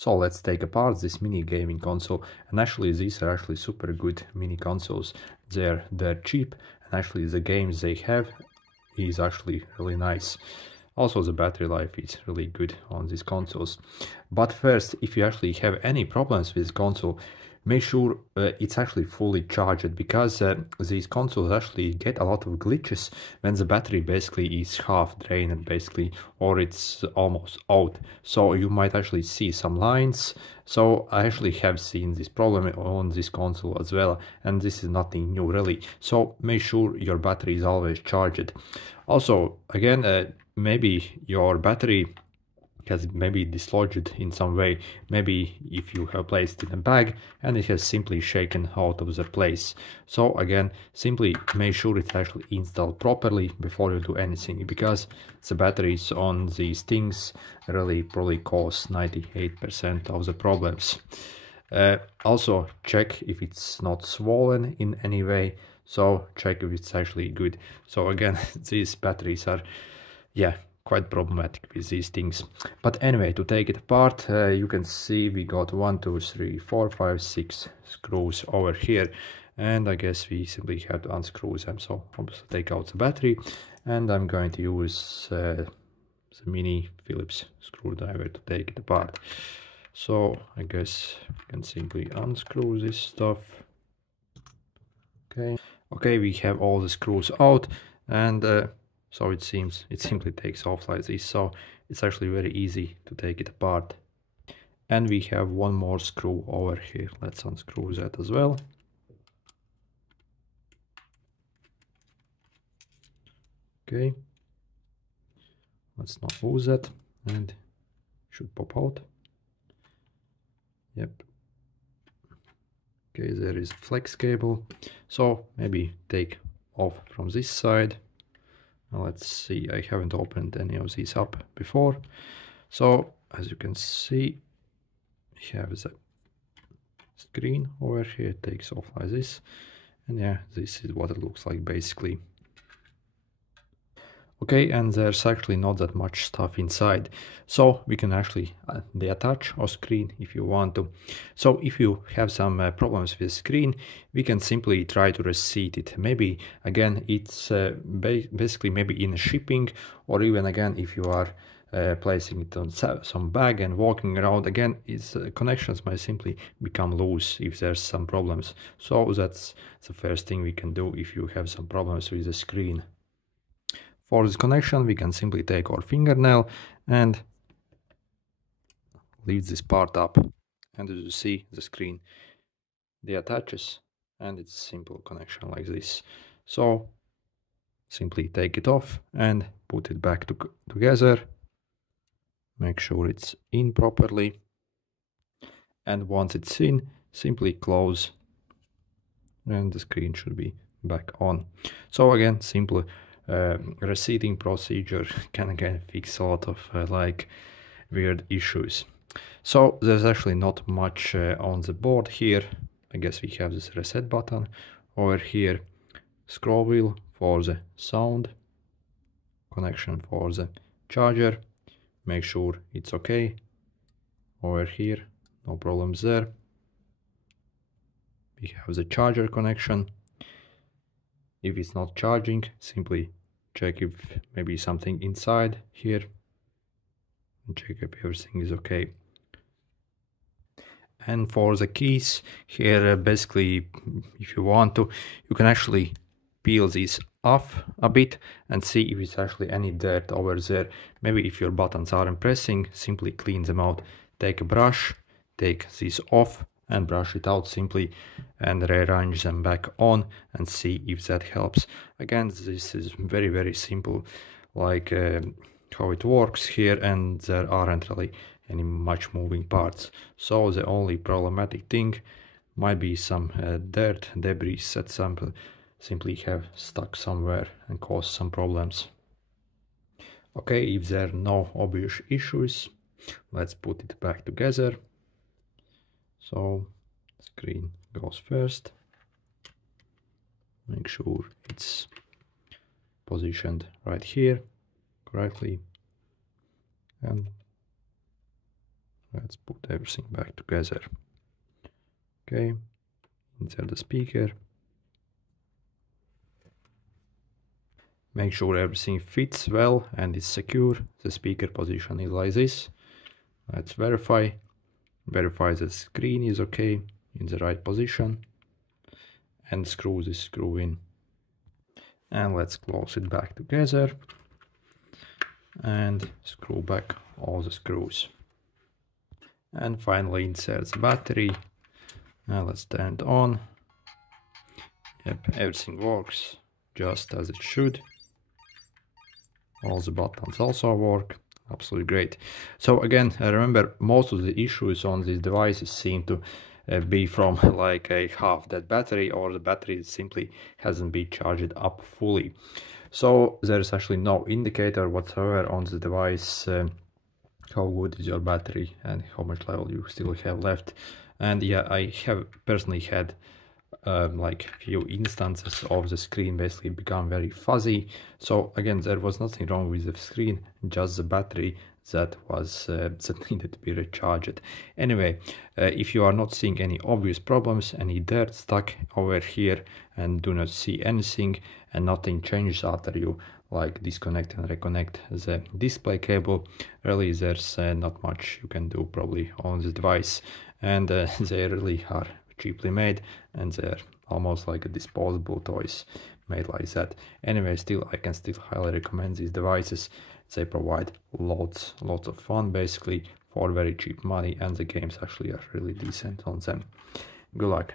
So let's take apart this mini gaming console, and actually these are actually super good mini consoles. They're cheap, and actually the games they have is actually really nice. Also the battery life is really good on these consoles. But first, if you actually have any problems with this console, make sure it's actually fully charged, because these consoles actually get a lot of glitches when the battery basically is half drained basically, or it's almost out. So you might actually see some lines. So I actually have seen this problem on this console as well, and this is nothing new really. So make sure your battery is always charged. Also, again, maybe your battery has maybe dislodged in some way. Maybe if you have placed in a bag and it has simply shaken out of the place. So again, simply make sure it's actually installed properly before you do anything, because the batteries on these things really probably cause 98% of the problems. Also check if it's not swollen in any way. So check if it's actually good. So again, these batteries are, yeah, quite problematic with these things. But anyway, to take it apart, you can see we got 1, 2, 3, 4, 5, 6 screws over here, and I guess we simply have to unscrew them. So I'll just take out the battery, and I'm going to use the mini Phillips screwdriver to take it apart. So I guess we can simply unscrew this stuff. Okay, we have all the screws out, and so it seems it simply takes off like this. So it's actually very easy to take it apart. And we have one more screw over here. Let's unscrew that as well. Okay, let's not lose that, and should pop out. Yep. Okay, there is a flex cable. So maybe take off from this side. Now let's see, I haven't opened any of these up before. So as you can see, we have the screen over here. It takes off like this, and yeah, this is what it looks like basically. Okay, and there's actually not that much stuff inside, so we can actually detach our screen if you want to. So if you have some problems with the screen, we can simply try to reseat it. Maybe again it's basically maybe in shipping, or even again if you are placing it on some bag and walking around, again its connections might simply become loose if there's some problems. So that's the first thing we can do if you have some problems with the screen. For this connection, we can simply take our fingernail and lift this part up, and as you see, the screen deattaches, and it's a simple connection like this. So simply take it off and put it back together. Make sure it's in properly, and once it's in, simply close, and the screen should be back on. So again, simple reseating procedure can again fix a lot of like weird issues. So there's actually not much on the board here. I guess we have this reset button over here, scroll wheel for the sound, connection for the charger, make sure it's okay over here, no problems there. We have the charger connection. If it's not charging, simply check if maybe something inside here and check if everything is okay. And for the keys here, basically, if you want to, you can actually peel these off a bit and see if it's actually any dirt over there. Maybe if your buttons aren't pressing, simply clean them out. Take a brush, take this off and brush it out simply, and rearrange them back on and see if that helps. Again, this is very simple, like how it works here, and there aren't really any much moving parts. So the only problematic thing might be some dirt, debris that simply have stuck somewhere and caused some problems. Okay, if there are no obvious issues, let's put it back together. So screen goes first. Make sure it's positioned right here correctly, and Let's put everything back together. Okay, insert the speaker. Make sure everything fits well and is secure. The speaker position is like this. Let's verify. Verify the screen is okay, in the right position. And screw this screw in. And let's close it back together. And screw back all the screws. And finally insert the battery. Now let's turn it on. Yep, everything works just as it should. All the buttons also work. Absolutely great. So again, remember, most of the issues on these devices seem to be from like a half dead battery, or the battery simply hasn't been charged up fully. So there is actually no indicator whatsoever on the device how good is your battery and how much level you still have left. And yeah, I have personally had like few instances of the screen basically become very fuzzy. So again, there was nothing wrong with the screen, just the battery that was that needed to be recharged. Anyway, if you are not seeing any obvious problems, any dirt stuck over here, and do not see anything, and nothing changes after you like disconnect and reconnect the display cable, really there's not much you can do probably on this device. And they really are cheaply made, and they're almost like a disposable toys made like that. Anyway, still I can still highly recommend these devices. They provide lots of fun basically for very cheap money, and the games actually are really decent on them. Good luck.